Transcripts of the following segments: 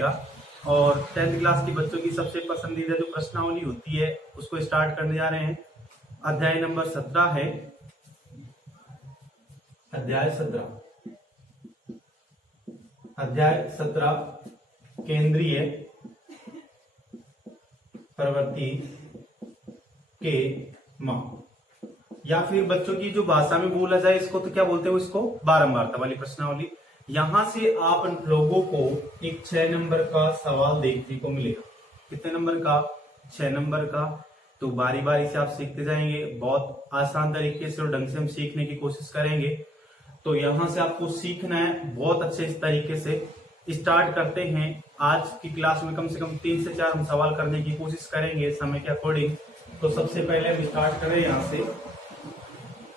रहेगा। और 10th class के बच्चों की सबसे पसंदीदा जो प्रश्नावली होती है उसको स्टार्ट करने जा रहे हैं। अध्याय नंबर 17 है, अध्याय 17 केंद्रीय प्रवृत्ति के माप, या फिर बच्चों की जो भाषा में बोला जाए इसको तो क्या बोलते हैं, इसको बारंबारता वाली प्रश्नावली। यहां से आप लोगों को एक 6 नंबर का सवाल देखने को मिलेगा। कितने नंबर का? 6 नंबर का। तो बारी बारी से आप सीखते जाएंगे, बहुत आसान तरीके से और ढंग से हम सीखने की कोशिश करेंगे। तो यहां से आपको सीखना है बहुत अच्छे इस तरीके से। स्टार्ट करते हैं। आज की क्लास में कम से कम 3 से 4 हम सवाल करने की कोशिश करेंगे समय के अकॉर्डिंग। तो सबसे पहले हम स्टार्ट करें यहां से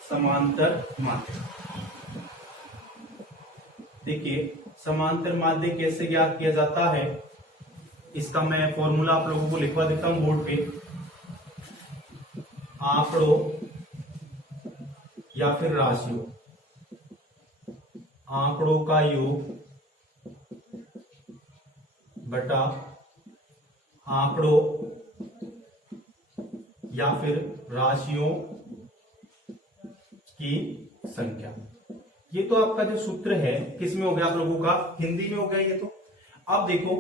समांतर माध्य। देखिए समांतर माध्य कैसे ज्ञात किया जाता है, इसका मैं फॉर्मूला आप लोगों को लिखवा देता हूं बोर्ड पे। आंकड़ों या फिर राशियों, आंकड़ों का योग बटा आंकड़ों या फिर राशियों की संख्या। ये तो आपका जो सूत्र है किस में हो गया आप लोगों का? हिंदी में हो गया ये तो। अब देखो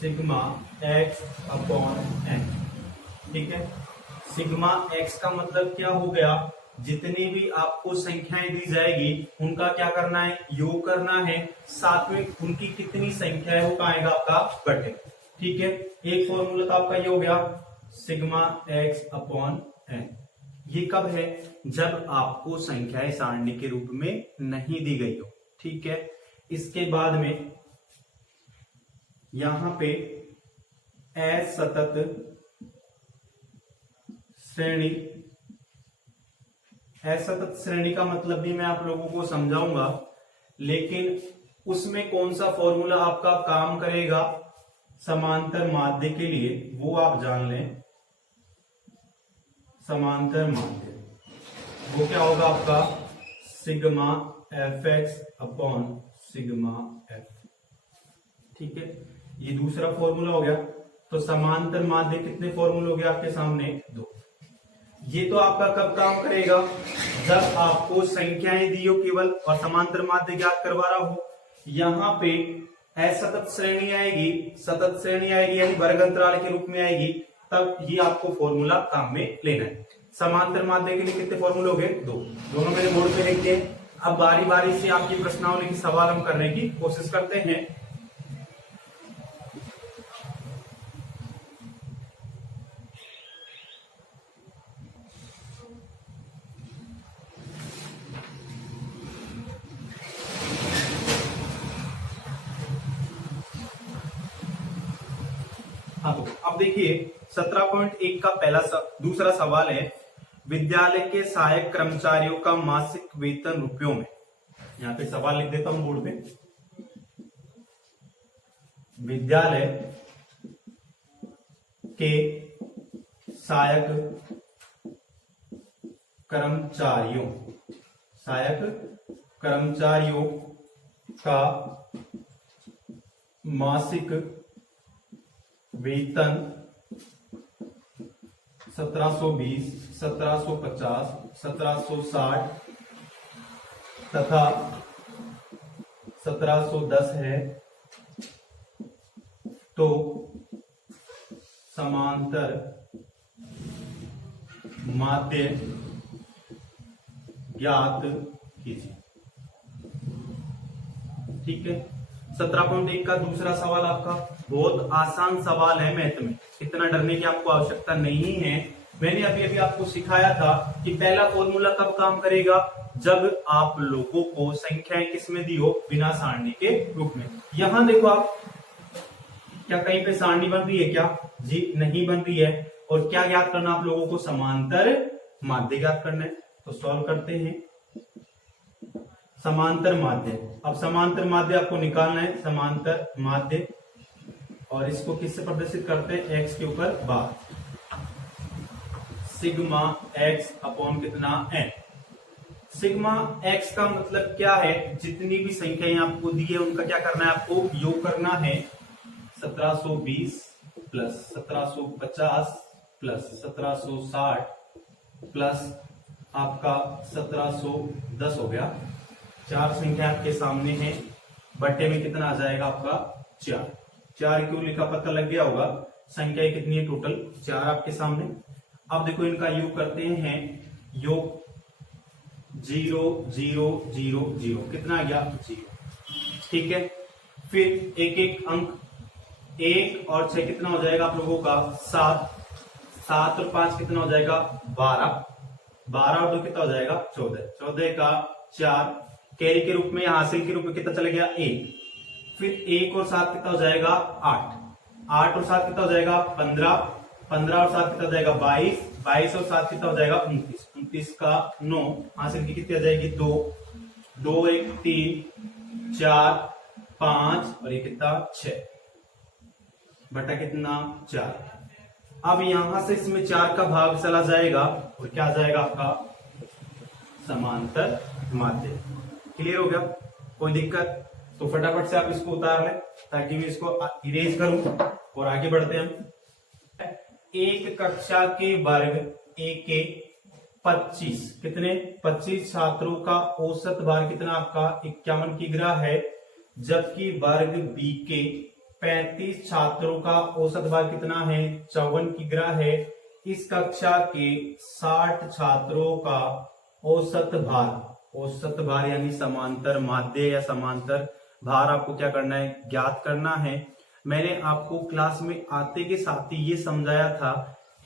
सिग्मा एक्स अपॉन एन, ठीक है। सिग्मा एक्स का मतलब क्या हो गया? जितनी भी आपको संख्याएं दी जाएगी उनका क्या करना है? योग करना है। साथ में उनकी कितनी संख्या है वो कहाँ आएगा? आपका बटे, ठीक है। एक फॉर्मूला तो आपका ये हो गया सिग्मा एक्स अपॉन एन। ये कब है? जब आपको संख्याएं सारणी के रूप में नहीं दी गई हो, ठीक है। इसके बाद में यहां पे असतत श्रेणी, असतत श्रेणी का मतलब भी मैं आप लोगों को समझाऊंगा, लेकिन उसमें कौन सा फॉर्मूला आपका काम करेगा समांतर माध्य के लिए वो आप जान लें। समांतर माध्य वो क्या होगा आपका? Sigma F x upon sigma F, ठीक है। ये दूसरा फॉर्मूला हो गया। तो समांतर माध्य कितने फॉर्मूले हो गए आपके सामने? 2। ये तो आपका कब काम करेगा? जब आपको संख्याएं दी हो केवल और समांतर माध्य ज्ञात करवा रहा हो। यहां पे असतत श्रेणी आएगी, सतत श्रेणी आएगी यानी वर्ग अंतराल के रूप में आएगी, तब ये आपको फॉर्मूला काम में लेना है। समांतर माध्य के लिए कितने फॉर्मूले हो गए? 2। दोनों मैंने बोर्ड पे लिख दिए। अब बारी बारी से आपकी प्रश्नावली की सवाल हम करने की कोशिश करते हैं। हाँ, तो अब देखिए 17.1 का दूसरा सवाल है, विद्यालय के सहायक कर्मचारियों का मासिक वेतन रुपयों में। यहाँ पे सवाल लिख देता हूं बोर्ड पे। विद्यालय के सहायक कर्मचारियों का मासिक वेतन 1720, 1750, 1760 तथा 1710 है, तो समांतर माध्य ज्ञात कीजिए, ठीक है। 17.1 का दूसरा सवाल आपका बहुत आसान सवाल है मैथ में, इतना डरने की आपको आवश्यकता नहीं है। मैंने अभी आपको सिखाया था कि पहला फॉर्मूला कब काम करेगा? जब आप लोगों को संख्याएं किसमें दी हो? बिना सारणी के रूप में। यहां देखो आप, क्या कहीं पे सारणी बन रही है क्या? जी नहीं बन रही है। और क्या ज्ञात करना आप लोगों को? समांतर माध्य ज्ञात करना है। तो सॉल्व करते हैं। समांतर माध्य, अब समांतर माध्य आपको निकालना है, समांतर माध्य, और इसको किससे प्रदर्शित करते हैं? एक्स के ऊपर बार, सिग्मा एक्स अपॉन कितना? एन। सिग्मा एक्स का मतलब क्या है? जितनी भी संख्याएं आपको दी है उनका क्या करना है? आपको योग करना है। 1720 प्लस 1750 प्लस 1760 प्लस आपका 1710 हो गया। 4 संख्या आपके सामने है, बट्टे में कितना आ जाएगा आपका 4। 4 क्यों लिखा पता लग गया होगा। संख्या कितनी है टोटल 4 आपके सामने। अब देखो इनका योग करते हैं, योग 0 0 0 0 कितना आ गया 0। ठीक है, फिर एक एक अंक 1 और 6 कितना हो जाएगा आप लोगों का 7। 7 और 5 कितना हो जाएगा 12। 12 और 2 कितना हो जाएगा 14। 14 का 4 कैरी के रूप में, हासिल के रूप में कितना चला गया 1। फिर 1 और 7 कितना हो जाएगा 8। 8 और 7 कितना हो जाएगा 15। 15 और 7 कितना हो जाएगा 22। 22 और 7 कितना हो जाएगा 29। 29 का 9, हासिल की कितनी आ जाएगी 2। 2 1 3 4 5 और ये कितना 6 बटा कितना 4। अब यहां से इसमें 4 का भाग चला जाएगा और क्या आ जाएगा आपका समांतर माध्य। क्लियर हो गया, कोई दिक्कत? तो फटाफट से आप इसको उतार लें ताकि मैं इसको इरेज करूं और आगे बढ़ते हैं हम। एक कक्षा के वर्ग ए के 25 कितने 25 छात्रों का औसत भार कितना आपका 51 किग्रा है, जबकि वर्ग बी के 35 छात्रों का औसत भार कितना है 54 किग्रा है। इस कक्षा के 60 छात्रों का औसत भार यानी समांतर माध्य या समांतर भार आपको क्या करना है ज्ञात करना है। मैंने आपको क्लास में आते के साथ ही ये समझाया था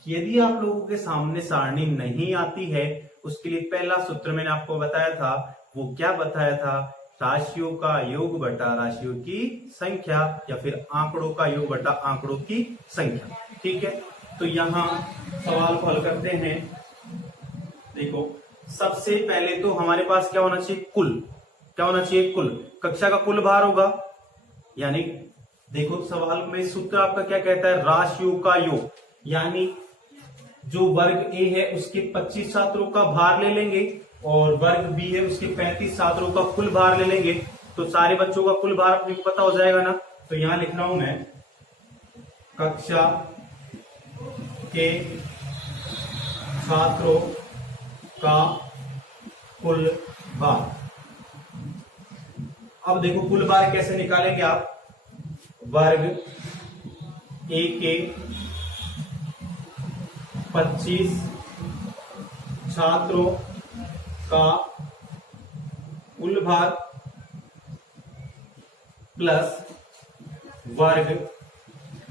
कि यदि आप लोगों के सामने सारणी नहीं आती है उसके लिए पहला सूत्र मैंने आपको बताया था। वो क्या बताया था, राशियों का योग बटा राशियों की संख्या या फिर आंकड़ों का योग बटा आंकड़ों की संख्या। ठीक है, तो यहां सवाल को हल करते हैं। देखो सबसे पहले तो हमारे पास क्या होना चाहिए कुल, क्या होना चाहिए कुल, कक्षा का कुल भार होगा। यानी देखो सवाल में सूत्र आपका क्या कहता है, राशियों का योग, यानी जो वर्ग ए है उसके 25 छात्रों का भार ले लेंगे और वर्ग बी है उसके 35 छात्रों का कुल भार ले लेंगे, तो सारे बच्चों का कुल भार आपको पता हो जाएगा ना। तो यहां लिख रहा हूं मैं कक्षा के छात्रों का कुल भार। अब देखो कुल भार कैसे निकालेंगे आप, वर्ग ए के 25 छात्रों का कुल भार प्लस वर्ग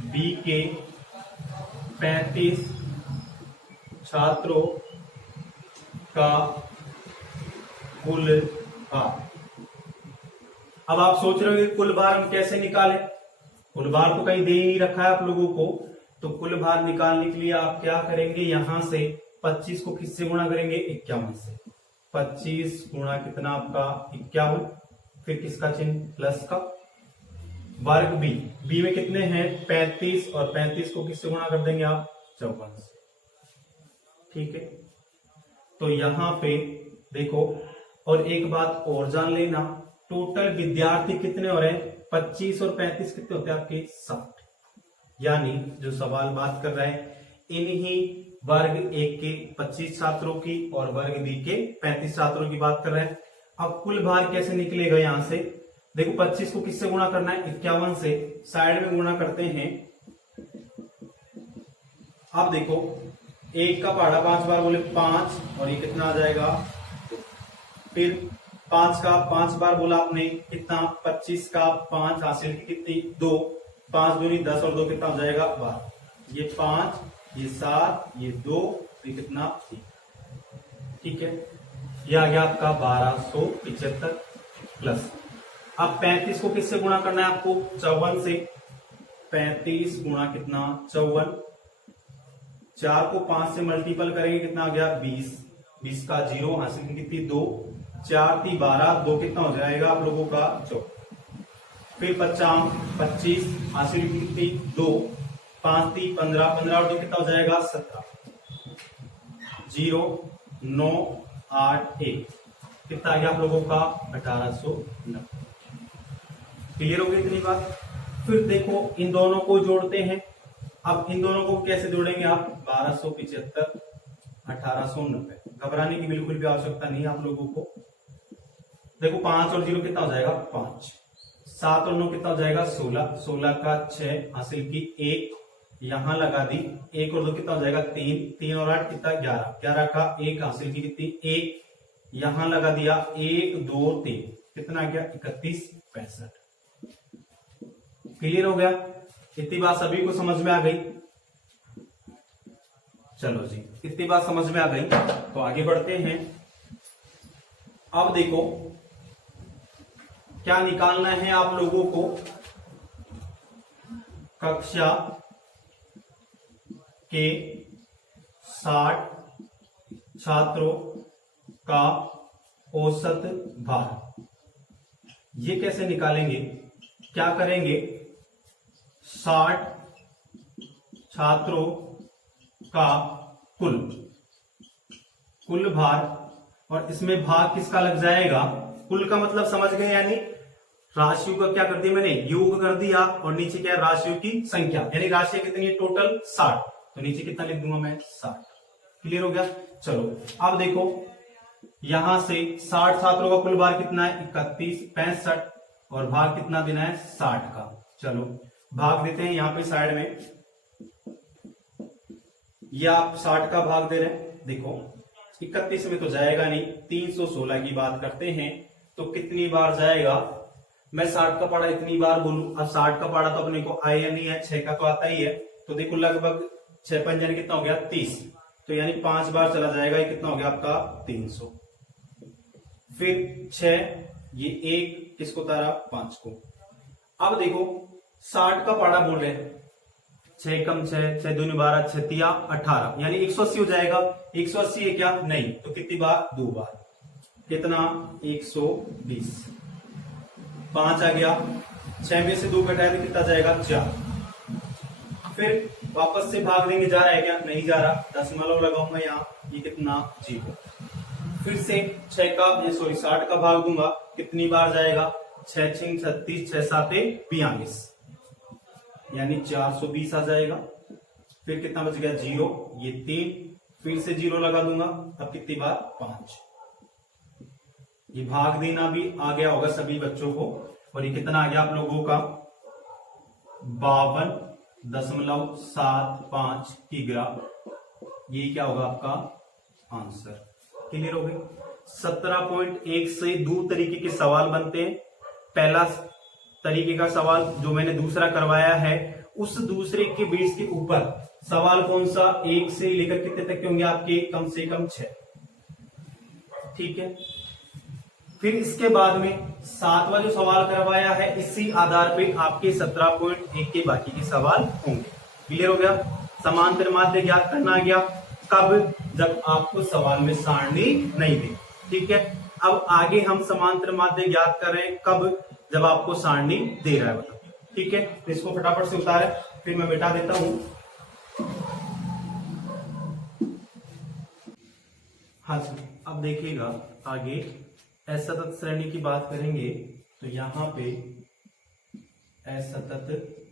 बी के 35 छात्रों का कुल भार। अब आप सोच रहे हो कुल भार हम कैसे निकालें, कुल भार तो कहीं दे ही नहीं रखा है आप लोगों को। तो कुल भार निकालने के लिए आप क्या करेंगे, यहां से 25 को किससे गुणा करेंगे 51 से। 25 गुणा कितना आपका 51, फिर किसका चिन्ह प्लस का। वर्ग बी, बी में कितने हैं 35 और 35 को किससे गुणा कर देंगे आप 54 से। ठीक है, तो यहां पे देखो और एक बात और जान लेना, टोटल विद्यार्थी कितने हो रहे हैं 25 और 35 कितने होते हैं आपके 60। यानी जो सवाल बात कर रहा है इन्हीं वर्ग एक के 25 छात्रों की और वर्ग बी के 35 छात्रों की बात कर रहे हैं। अब कुल भार कैसे निकलेगा, यहां से देखो 25 को किससे गुणा करना है 51 से, साइड में गुणा करते हैं। अब देखो एक का पहाड़ा 5 बार बोले 5 और ये कितना आ जाएगा, फिर 5 का 5 बार बोला आपने कितना 25 का 5 हासिल की कितनी 2, 5 दूनी 10 और 2 कितना हो जाएगा 12। ये 5 ये 7 ये 2 ये कितना 3। ठीक है, ये आ गया आपका 1275 प्लस। अब 35 को किससे गुणा करना है आपको 54 से। 35 गुणा कितना 54, 4 को 5 से मल्टीपल करेंगे कितना आ गया 20। 20 का 0 हासिल की कितनी 2, 4 3 12 2 कितना हो जाएगा आप लोगों का 14। फिर 25 हासिल की कितनी 2, 5 3 15 15 और 2 कितना हो जाएगा 17। 0 9 8 1 कितना आ गया आप लोगों का 1890। क्लियर हो गई इतनी बात। फिर देखो इन दोनों को जोड़ते हैं। अब इन दोनों को कैसे जोड़ेंगे आप, 1275 1890। घबराने की बिल्कुल भी आवश्यकता नहीं है आप लोगों को। देखो 5 और 0 कितना हो जाएगा 5, 7 और 9 कितना हो जाएगा 16, 16 का 6 हासिल की 1 यहां लगा दी, 1 और 2 कितना हो जाएगा 3, 3 और 8 कितना 11, 11 का 1 हासिल की कितनी 1 यहां लगा दिया 1 2 3 कितना आ गया 31 65। क्लियर हो गया, इतनी बात सभी को समझ में आ गई। चलो जी, इतनी बात समझ में आ गई तो आगे बढ़ते हैं। अब देखो क्या निकालना है आप लोगों को, कक्षा के 60 छात्रों का औसत भार। ये कैसे निकालेंगे, क्या करेंगे, 60 छात्रों का कुल भार और इसमें भाग किसका लग जाएगा, कुल का मतलब समझ गए, यानी राशियों का क्या कर दिया मैंने योग कर दिया और नीचे क्या है राशियों की संख्या, यानी राशियां कितनी है टोटल 60, तो नीचे कितना लिख दूंगा मैं 60। क्लियर हो गया। चलो अब देखो यहां से 60 छात्रों का कुल भार कितना है 31 65 और भाग कितना देना है 60 का। चलो भाग देते हैं यहाँ पे साइड में, ये आप 60 का भाग दे रहे हैं। देखो 31 में तो जाएगा नहीं, 316 की बात करते हैं तो कितनी बार जाएगा, मैं 60 का पाड़ा इतनी बार बोलूं, अब 60 का पाड़ा तो अपने को आया या नहीं है, 6 का तो आता ही है, तो देखो लगभग 6 5 यानी कितना हो गया 30, तो यानी 5 बार चला जाएगा, ये कितना हो गया आपका 300। फिर 6 ये 1 किसको तारा 5 को। अब देखो 60 का पाड़ा बोल रहे हैं, 6 कम 6 6 दूनी 12 6 तिया 18 यानी 180 हो जाएगा, 180 है क्या नहीं, तो कितनी बार 2 बार, कितना 120, 5 आ गया, 6 में से 2 घटाए तो कितना जाएगा 4। फिर वापस से भाग देंगे, जा रहा है क्या नहीं जा रहा, दशमलव लगाऊंगा यहाँ, ये कितना 0। फिर से 6 का ये सॉरी 60 का भाग दूंगा, कितनी बार जाएगा 6 6 36 6 7 42 यानी 420 आ जाएगा। फिर कितना बच गया 0 ये 3, फिर से 0 लगा दूंगा, अब कितनी बार 5। ये भाग देना भी आ गया होगा सभी बच्चों को, और ये कितना आ गया आप लोगों का 52.75 किग्रा, ये क्या होगा आपका आंसर। क्लियर हो गई। 17.1 से 2 तरीके के सवाल बनते हैं। पहला तरीके का सवाल जो मैंने दूसरा करवाया है, उस दूसरे के बेस के ऊपर सवाल कौन सा 1 से लेकर कितने तक के होंगे आपके, कम से कम 6। ठीक है। फिर इसके बाद में 7वां जो सवाल करवाया है, इसी आधार पे आपके 17.1 के बाकी के सवाल होंगे। क्लियर हो गया। समांतर माध्य ज्ञात करना गया कब, जब आपको सवाल में सारणी नहीं दी। ठीक है। अब आगे हम समांतर माध्य ज्ञात कर रहे हैं कब, जब आपको सारणी दे रहा है। ठीक है, तो इसको फटाफट से उतारे, फिर मैं मिटा देता हूं। हाँ जी, अब देखिएगा आगे असतत श्रेणी की बात करेंगे, तो यहां पे असतत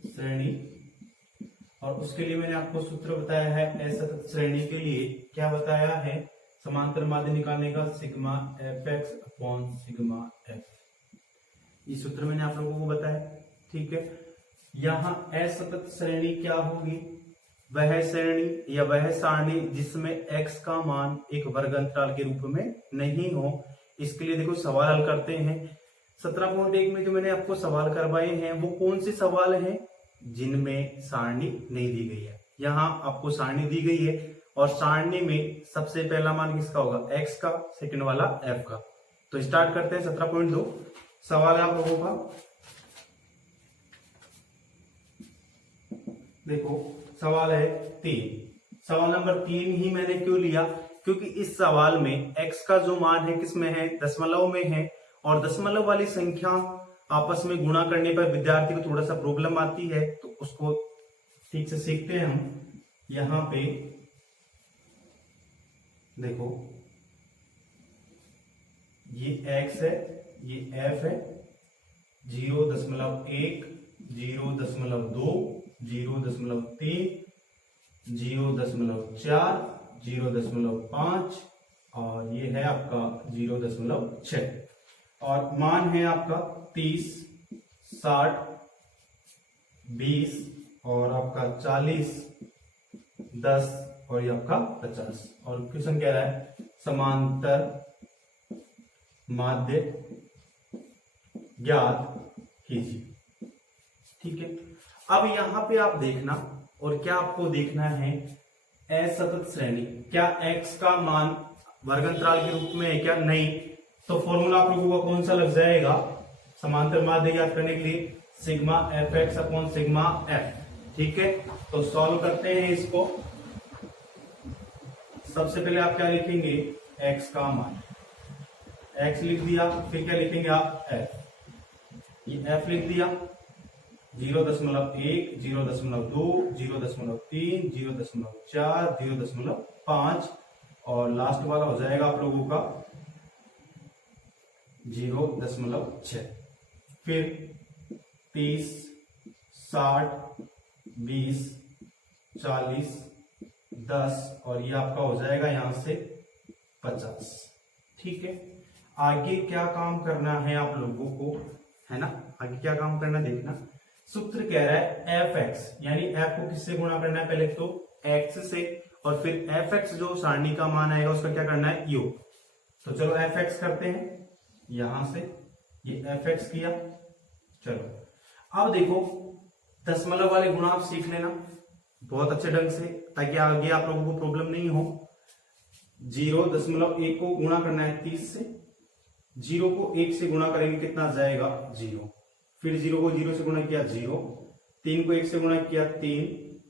श्रेणी, और उसके लिए मैंने आपको सूत्र बताया है। असतत श्रेणी के लिए क्या बताया है, समांतर माध्य निकालने का sigma F x upon sigma F, ये सूत्र मैंने आप लोगों को बताया। ठीक है। यहां असतत श्रेणी क्या होगी, वह श्रेणी या वह सारणी जिसमें x का मान एक वर्ग अंतराल के रूप में नहीं हो। इसके लिए देखो सवाल हल करते हैं। 17.1 में जो मैंने आपको सवाल करवाए हैं वो कौन से सवाल हैं, जिनमें सारणी नहीं दी गई है। यहाँ आपको सारणी दी गई है और सारणी में सबसे पहला मान किसका होगा, x का, सेकंड वाला f का। तो स्टार्ट करते हैं 17.2 सवाल है आप लोगों का। देखो सवाल है 3। सवाल नंबर 3 ही मैंने क्यों लिया, क्योंकि इस सवाल में x का जो मान है किसमें है, दशमलव में है, और दशमलव वाली संख्या आपस में गुणा करने पर विद्यार्थी को थोड़ा सा प्रॉब्लम आती है, तो उसको ठीक से सीखते हैं हम। यहां पे देखो ये x है, ये f है, 0.1 0.2, 0.3, 0.4, 0.5 और ये है आपका 0.6 और मान है आपका 30, 60, 20 और आपका 40, 10 और ये आपका 50 और क्वेश्चन कह रहा है समांतर माध्य ज्ञात कीजिए। ठीक है, अब यहां पे आप देखना और क्या आपको देखना है असतत श्रेणी, क्या x का मान वर्गांतराल के रूप में है क्या, नहीं। तो फॉर्मूला आप लोगों का कौन सा लग जाएगा समांतर माध्य ज्ञात करने के लिए, sigma F x upon sigma F. ठीक है, तो सॉल्व करते हैं इसको। सबसे पहले आप क्या लिखेंगे, x का मान, x लिख दिया, फिर क्या लिखेंगे आप f, ये f लिख दिया, 0.1, 0.2, 0.3, 0.4, 0.5 और लास्ट वाला हो जाएगा आप लोगों का 0.6। फिर 30, 60, 20, 40, 10 और ये आपका हो जाएगा यहां से 50। ठीक है, आगे क्या काम करना है आप लोगों को, है ना, आगे क्या काम करना देखना। सूत्र कह रहा है एफ एक्स, यानी एफ को किससे गुणा करना है, पहले तो एक्स से और फिर एफ एक्स जो सारणी का मान आएगा उसका क्या करना है, योग। तो चलो एफ एक्स करते हैं, यहां से ये एफ एक्स किया। चलो अब देखो दशमलव वाले गुणा आप सीख लेना बहुत अच्छे ढंग से, ताकि आगे आप लोगों को प्रॉब्लम नहीं हो। 0.1 को गुणा करना है 30 से, 0 को 1 से गुणा करेंगे कितना जाएगा 0, फिर 0 को 0 से गुणा किया 0, 3 को 1 से गुणा किया 3,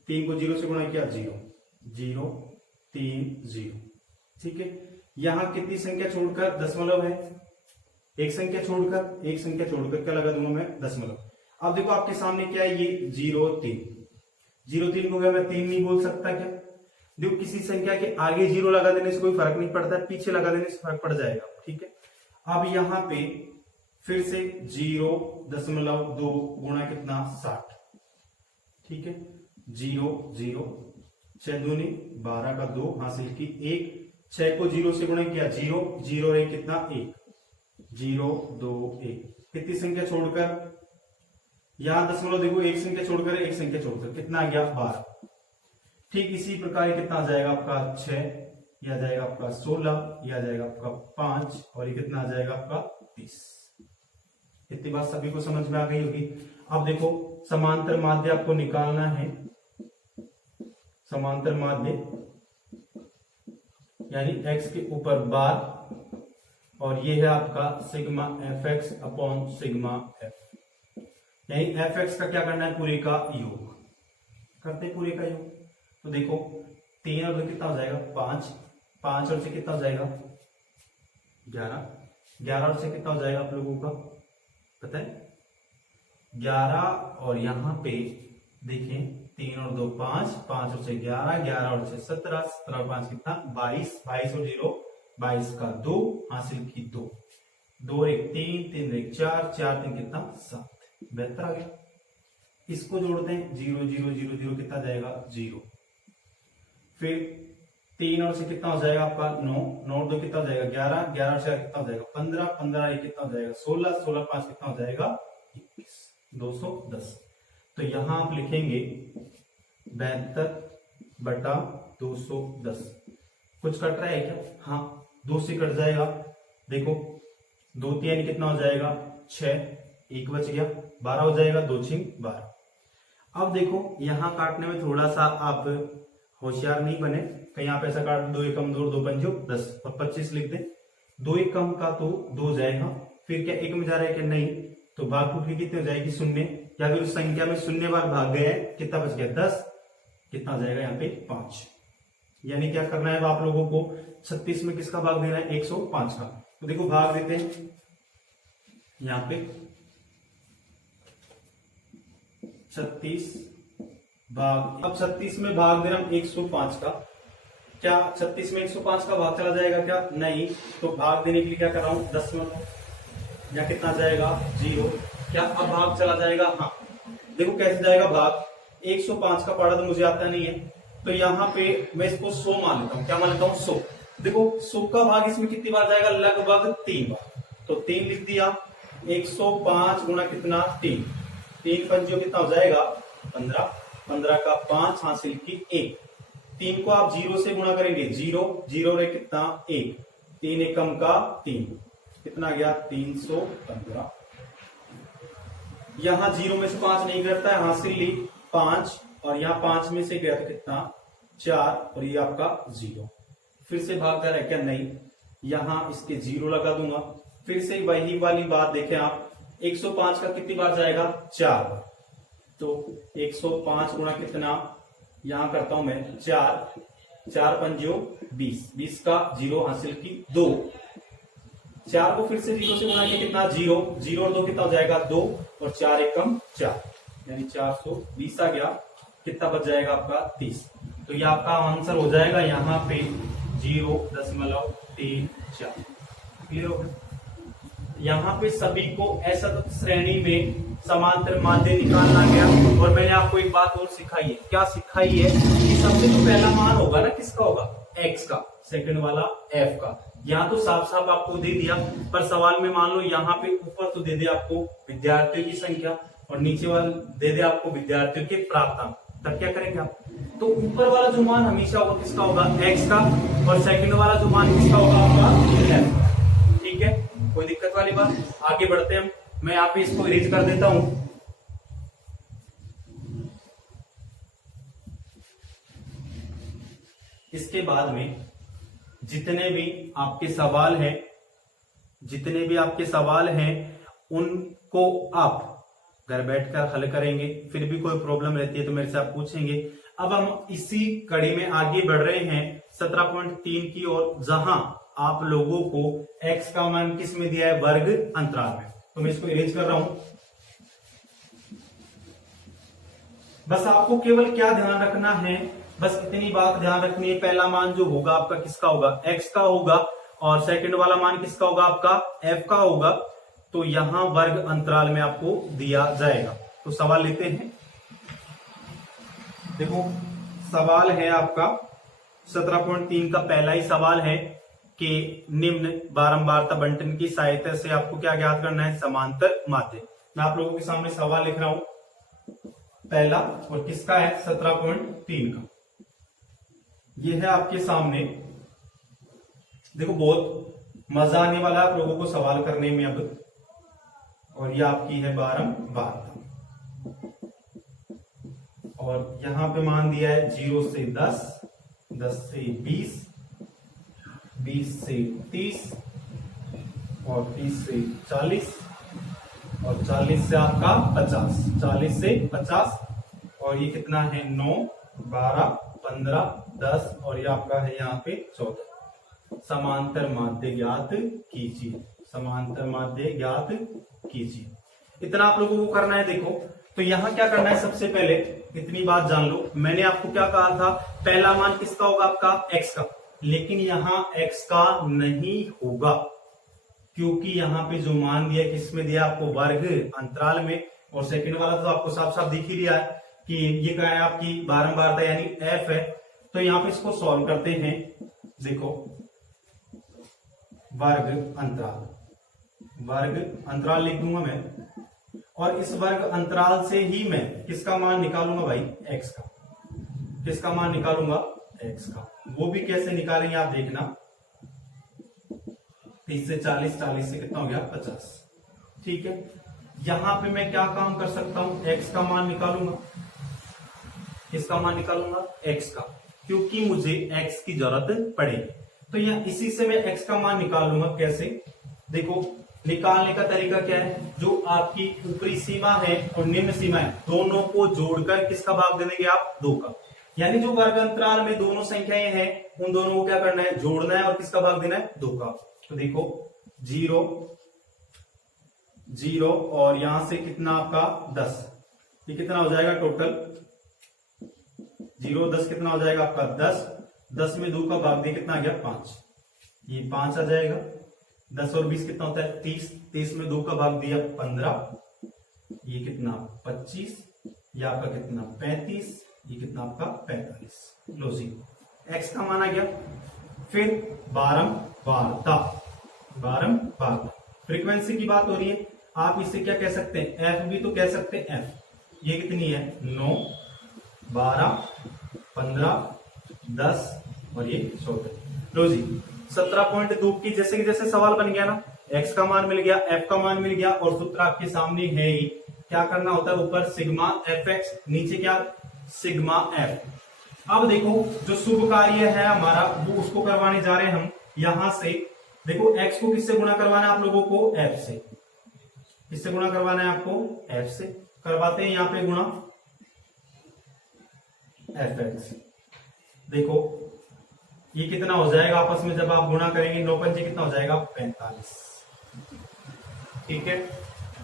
3 को 0 से गुणा किया 0, 0, 3, 0। ठीक है, यहां कितनी संख्या छोड़कर दशमलव है, एक संख्या छोड़कर क्या लगा दूंगा मैं, दशमलव। अब देखो आपके सामने क्या है, ये 0, 3, 0, 3 को मैं 3 नहीं बोल सकता क्या। देखो किसी संख्या के आगे 0 लगा देने से कोई फर्क नहीं पड़ता, पीछे लगा देने से फर्क पड़ जाएगा। ठीक है, अब यहां पे फिर से 0.2 गुणा कितना 60। ठीक है, 0, 0, 6 दूनी 12 का 2 हासिल की 1, 6 को 0 से गुणा किया 0, 0 और 1 कितना 1, 0, 2, 1। कितनी संख्या छोड़कर, यहां दशमलव देखो एक संख्या छोड़कर कितना आ गया 12। ठीक इसी प्रकार कितना आ जाएगा आपका 6, यह आ जाएगा आपका 16, यह आ जाएगा आपका 5 और ये कितना आ जाएगा आपका 30। इतनी बात सभी को समझ में आ गई होगी। अब देखो समांतर माध्य आपको निकालना है, समांतर माध्य यानी x के ऊपर बार और ये है आपका sigma F x upon sigma F, यानी एफ एक्स का क्या करना है, पूरे का योग करते, पूरे का योग। तो देखो 3 और 2 कितना हो जाएगा 5, 5 और 6 कितना हो जाएगा 11, 11 और 6 कितना हो जाएगा आप लोगों का पता है 11 और यहां पे देखें 3 और 2 5, 5 और 6 11, 11 और 6 17, 17 और 5 कितना 22, 22 और 0 22 का 2 हासिल की 2, 2 और 1 3, 3 और 1 4, 4 3 कितना 7, बेहतर आ गया। इसको जोड़ते हैं 0 0 0 0 कितना जाएगा 0, फिर 3 और से कितना हो जाएगा आपका 9, 9 और 2 कितना हो जाएगा 11, 11 और 4 कितना हो जाएगा 15, 15 1 कितना हो जाएगा 16, 16 5 कितना हो जाएगा 21, 210। तो यहां आप लिखेंगे 72/210। कुछ कट रहा है क्या, हाँ 2 से कट जाएगा, देखो 2 3 कितना हो जाएगा 6, 1 बच गया 12 हो जाएगा, 2 6 12। अब देखो यहां काटने में थोड़ा सा आप होशियार नहीं बने, कहीं आप ऐसा काट 2 एकम 2 2 पंजो 10 और 25 लिख दे, 2 एकम का तो 2 जाएगा, फिर क्या एक में जा रहा है कि नहीं, तो भाग टूट के कितने हो जाएगी 0, या फिर उस संख्या में 0 बार भाग गए, कितना बच गया 10, कितना हो जाएगा यहाँ पे 5। यानी क्या करना है आप लोगों को 36 में किसका भाग देना है 105 का। तो देखो भाग देते हैं यहाँ पे 36 भाग, अब 36 में भाग दे रहा हूं 105 का, क्या 36 में 105 का भाग चला जाएगा क्या, नहीं। तो भाग देने के लिए क्या कर रहा हूं दशमलव, या कितना जाएगा 0, क्या अब भाग चला जाएगा, हाँ देखो कैसे जाएगा भाग, 105 का पढ़ा तो मुझे आता नहीं है, तो यहाँ पे मैं इसको 100 मान लेता हूँ। क्या मान लेता हूँ? 100। देखो 100 का भाग इसमें कितनी बार जाएगा? लगभग 3 बार। तो 3 लिख दिया, 105 गुना कितना? 3। 3 पंजियों कितना हो जाएगा? 15। 15 का 5 हासिल की 1। 3 को आप 0 से गुणा करेंगे, 0 0 रे कितना? 1। 3 एकम का 3, कितना गया? 315। यहाँ 0 में से 5 नहीं करता है, हासिल ली 5, और यहाँ 5 में से गया तो कितना? 4, और ये आपका 0। फिर से भाग जा रहा है क्या? नहीं, यहाँ इसके 0 लगा दूंगा। फिर से वही वाली बात देखें आप, 105 का कितनी बार जाएगा? 4 बार। तो 105 गुणा कितना, यहां करता हूं मैं 4, 4 पंजो 20, 20 का 0 हासिल की 2। 4 को फिर से 0 से गुणा किया, कितना? 0, 0 और 2 कितना हो जाएगा? 2, और 4 एकम 4, यानी 420 आ गया। कितना बच जाएगा आपका? 30। तो ये आपका आंसर हो जाएगा यहाँ पे 0.34। क्लियर हो गया? यहाँ पे सभी को ऐसा श्रेणी में समांतर माध्य निकालना गया। और मैंने आपको एक बात और सिखाई है। क्या सिखाई है? कि सबसे जो पहला मान होगा ना, किसका होगा? x का, सेकंड वाला f का। यहाँ तो साफ साफ आपको दे दिया, पर सवाल में मान लो यहाँ पे ऊपर तो दे दे आपको विद्यार्थियों की संख्या, और नीचे वाला दे दे आपको विद्यार्थियों के प्राप्तांक। तब क्या करेंगे आप? तो ऊपर वाला जो मान हमेशा होगा किसका होगा? x का, और सेकंड वाला जो मान किसका होगा? आपका f का। ठीक है, कोई दिक्कत वाली बात? आगे बढ़ते हैं हम। मैं यहाँ पे इसको इरेज कर देता हूं। इसके बाद में जितने भी आपके सवाल हैं उनको आप घर बैठकर हल करेंगे। फिर भी कोई प्रॉब्लम रहती है तो मेरे से आप पूछेंगे। अब हम इसी कड़ी में आगे बढ़ रहे हैं 17.3 की ओर, जहां आप लोगों को x का मान किस में दिया है? वर्ग अंतराल में। तो मैं इसको इरेज कर रहा हूं। बस आपको केवल क्या ध्यान रखना है? बस इतनी बात ध्यान रखनी है, पहला मान जो होगा आपका किसका होगा? x का होगा, और सेकंड वाला मान किसका होगा? आपका f का होगा। तो यहां वर्ग अंतराल में आपको दिया जाएगा। तो सवाल लेते हैं। देखो सवाल है आपका 17.3 का पहला ही सवाल है कि निम्न बारंबारता बंटन की सहायता से आपको क्या ज्ञात करना है? समांतर माध्य। मैं आप लोगों के सामने सवाल लिख रहा हूं पहला, और किसका है? 17.3 का। ये है आपके सामने। देखो बहुत मजा आने वाला है आप लोगों को सवाल करने में अब। और ये आपकी है बारंबारता, और यहां पे मान दिया है 0 से 10, 10 से 20, 20 से 30, और 30 से 40, और 40 से आपका 50, 40 से 50, और ये कितना है? 9, 12, 15, 10, और ये आपका है यहाँ पे 14। समांतर माध्य ज्ञात कीजिए, समांतर माध्य ज्ञात कीजिए। इतना आप लोगों को करना है। देखो तो यहां क्या करना है? सबसे पहले इतनी बात जान लो, मैंने आपको क्या कहा था? पहला मान किसका होगा? आपका x का। लेकिन यहां x का नहीं होगा, क्योंकि यहाँ पे जो मान दिया किसमें दिया? आपको वर्ग अंतराल में। और सेकंड वाला तो आपको साफ साफ दिख ही रहा है कि ये क्या है? आपकी बारंबारता यानी f है। तो यहाँ पे इसको सॉल्व करते हैं। देखो वर्ग अंतराल लिख दूंगा मैं, और इस वर्ग अंतराल से ही मैं किसका मान निकालूंगा भाई? x का। किसका मान निकालूंगा? x का। वो भी कैसे निकालेंगे आप देखना। 30 से 40, 40 से कितना हो गया? 50। ठीक है, यहां पे मैं क्या काम कर सकता हूं? x का मान निकालूंगा। किसका मान निकालूंगा? x का, क्योंकि मुझे x की जरूरत पड़ेगी। तो यहां इसी से मैं x का मान निकाल लूंगा। कैसे? देखो निकालने का तरीका क्या है? जो आपकी ऊपरी सीमा है और निम्न सीमा है, दोनों को जोड़कर किसका भाग दे देंगे आप? 2 का। यानी जो वर्ग अंतराल में दोनों संख्याएं हैं उन दोनों को क्या करना है? जोड़ना है, और किसका भाग देना है? 2 का। तो देखो 0, 0, और यहां से कितना आपका? 10। ये कितना हो जाएगा टोटल? 0, 10 कितना हो जाएगा आपका? 10। 10 में 2 का भाग दिया, कितना आ गया? 5। ये 5 आ जाएगा। 10 और 20 कितना होता है? 30। 30 में 2 का भाग दिया 15, ये कितना? 25, ये आपका कितना 35, ये कितना आपका 45। लो जी, x का मान आ गया। फिर बारंबारता, फ्रीक्वेंसी की बात हो रही है, आप इसे क्या कह सकते हैं, f भी तो कह सकते हैं। f ये कितनी है 9, 12, 15, 10 और ये 14। लो जी, 17.2 की जैसे कि जैसे सवाल बन गया ना, x का मान मिल गया, f का मान मिल गया और सूत्र आपके सामने है ही। क्या करना होता है, ऊपर सिग्मा fx, नीचे क्या सिग्मा f। अब देखो जो शुभ कार्य है हमारा वो उसको करवाने जा रहे हैं हम। यहां से देखो x को किससे गुणा करवाना है आप लोगों को, f से। किससे गुणा करवाना है आपको, f से। करवाते हैं यहां पे गुणा fx। देखो ये कितना हो जाएगा आपस में जब आप गुणा करेंगे, 9 पंजे कितना हो जाएगा 45। ठीक है,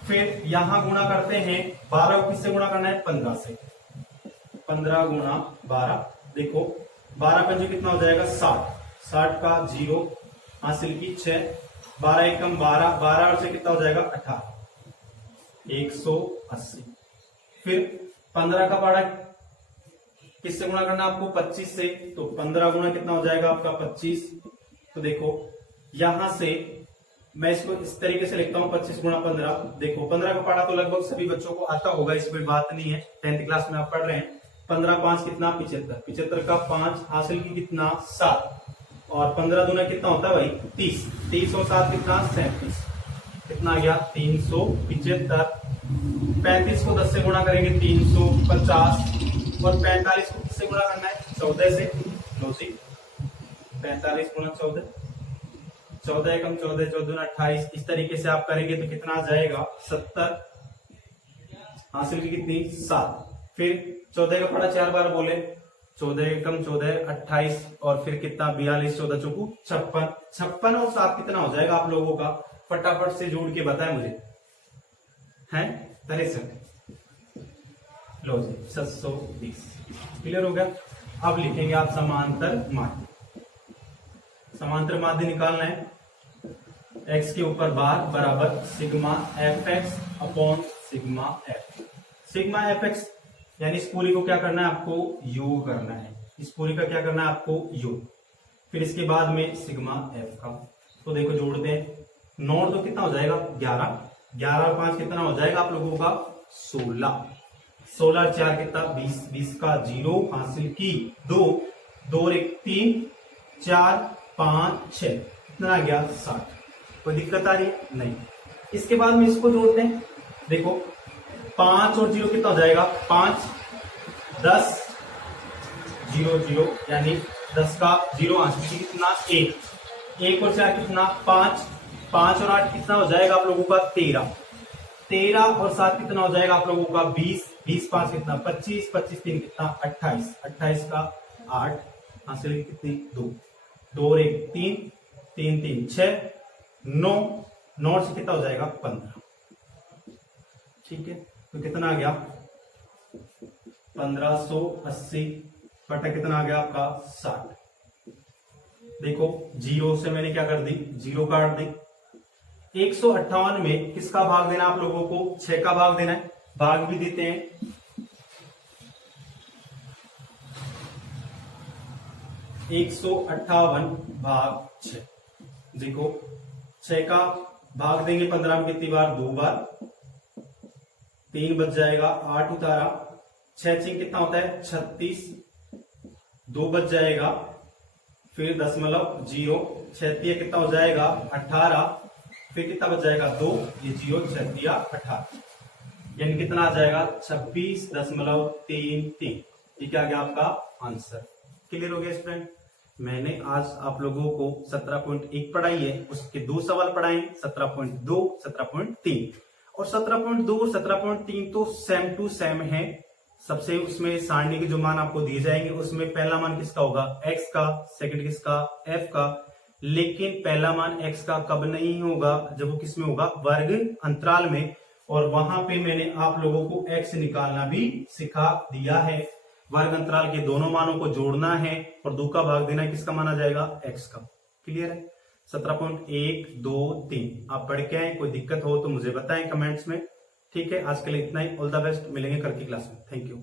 फिर यहां गुणा करते हैं 12 को किससे गुणा करना है, 15 से। 15 गुणा 12, देखो 12 पंजे कितना हो जाएगा 60, 60 का 0 हासिल की 6, 12 एकम 12, 12 से कितना हो जाएगा 18, 180। फिर 15 का पारा किससे गुणा करना आपको, 25 से। तो 15 गुणा कितना हो जाएगा आपका 25। तो देखो यहां से मैं इसको इस तरीके से लिखता हूं, 25 गुणा 15। देखो 15 का पढ़ा तो लगभग सभी बच्चों को आता होगा, इस कोई बात नहीं है, 10th क्लास में आप पढ़ रहे हैं। 15 5 कितना 75, 75 का 5 हासिल की कितना 7 और 15 दूना कितना होता है भाई 30, 30 और 7 कितना 37, कितना आ गया 375। 35 को 10 से गुणा करेंगे 350 और 45 को किससे गुणा करना है 14 से। लो जी, 45 गुणा 14, 14 एकम 14, 14 28। इस तरीके से आप करेंगे तो कितना आ जाएगा 70, हासिल की कितनी 7। फिर 14 का पढ़ा 4 बार बोले, 14 एकम 14, 28 और फिर कितना 42, 14 चौकू 56। 56 और 7 कितना हो जाएगा आप लोगों का, फटाफट से जोड़ के बताएं मुझे, है 63। लो जी 720। क्लियर हो गया। अब लिखेंगे आप समांतर माध्य। समांतर माध्य निकालना है, x के ऊपर बार बराबर sigma fx upon sigma f। Sigma fx यानी इस पूरी को क्या करना है आपको, योग करना है। इस पूरी का क्या करना है आपको, योग। फिर इसके बाद में सिग्मा f का। तो देखो जोड़ते हैं, 9 तो कितना हो जाएगा 11, 11 और 5 कितना हो जाएगा आप लोगों का 16, 16 और 4 कितना 20, 20 का 0 हासिल की 2, 2 और 1 3, 4 5 6 कितना आ गया 60। कोई दिक्कत आ रही है नहीं। इसके बाद में इसको जोड़ते हैं, देखो 5 और 0 कितना हो जाएगा 5, 10, 0 0 यानी 10 का 0 हासिल की कितना 1, 1 और 4 कितना 5, 5 और 8 कितना हो जाएगा आप लोगों का 13, 13 और 7 कितना हो जाएगा आप लोगों का 20, 20 5 कितना 25, 25 3 कितना 28, 28 का 8 हासिल की कितनी 2, 2 और 1 3, 3 3 6 9, 9 से कितना हो जाएगा 15। ठीक है, तो कितना आ गया 1580 बटा कितना आ गया आपका 60। देखो 0 से मैंने क्या कर दी, 0 काट दी। 158 में किसका भाग देना आप लोगों को, 6 का भाग देना है। भाग भी देते हैं, 158 भाग 6। देखो 6 का भाग देंगे 15 में कितनी बार, 2 बार, 3 बच जाएगा, 8 उतारा, 6 6 कितना होता है 36, 2 बच जाएगा, फिर 0.0, 6 कितना हो जाएगा 18, फिर कितना बच जाएगा 2, ये 0 6 18, यानी कितना आ जाएगा 26.33। ये क्या गया आपका आंसर। क्लियर हो गया स्टूडेंट। मैंने आज आप लोगों को 17.1 पढ़ाई है, उसके 2 सवाल पढ़ाए, 17.2 17.3 और 17.2 और 17.3 तो सेम टू सेम है। सबसे उसमें सारणी के जो मान आपको दिए जाएंगे उसमें पहला मान किसका होगा x का, सेकंड किसका f का, लेकिन पहला मान x का कब नहीं होगा, जब वो किसमें होगा वर्ग अंतराल में। और वहां पे मैंने आप लोगों को x निकालना भी सिखा दिया है। वर्ग अंतराल के दोनों मानों को जोड़ना है और 2 का भाग देना, किसका माना जाएगा x का। क्लियर है। 17.1 2 3 आप पढ़ के आए, कोई दिक्कत हो तो मुझे बताएं कमेंट्स में। ठीक है, आज के लिए इतना ही। ऑल द बेस्ट, मिलेंगे कल की क्लास में। Thank you.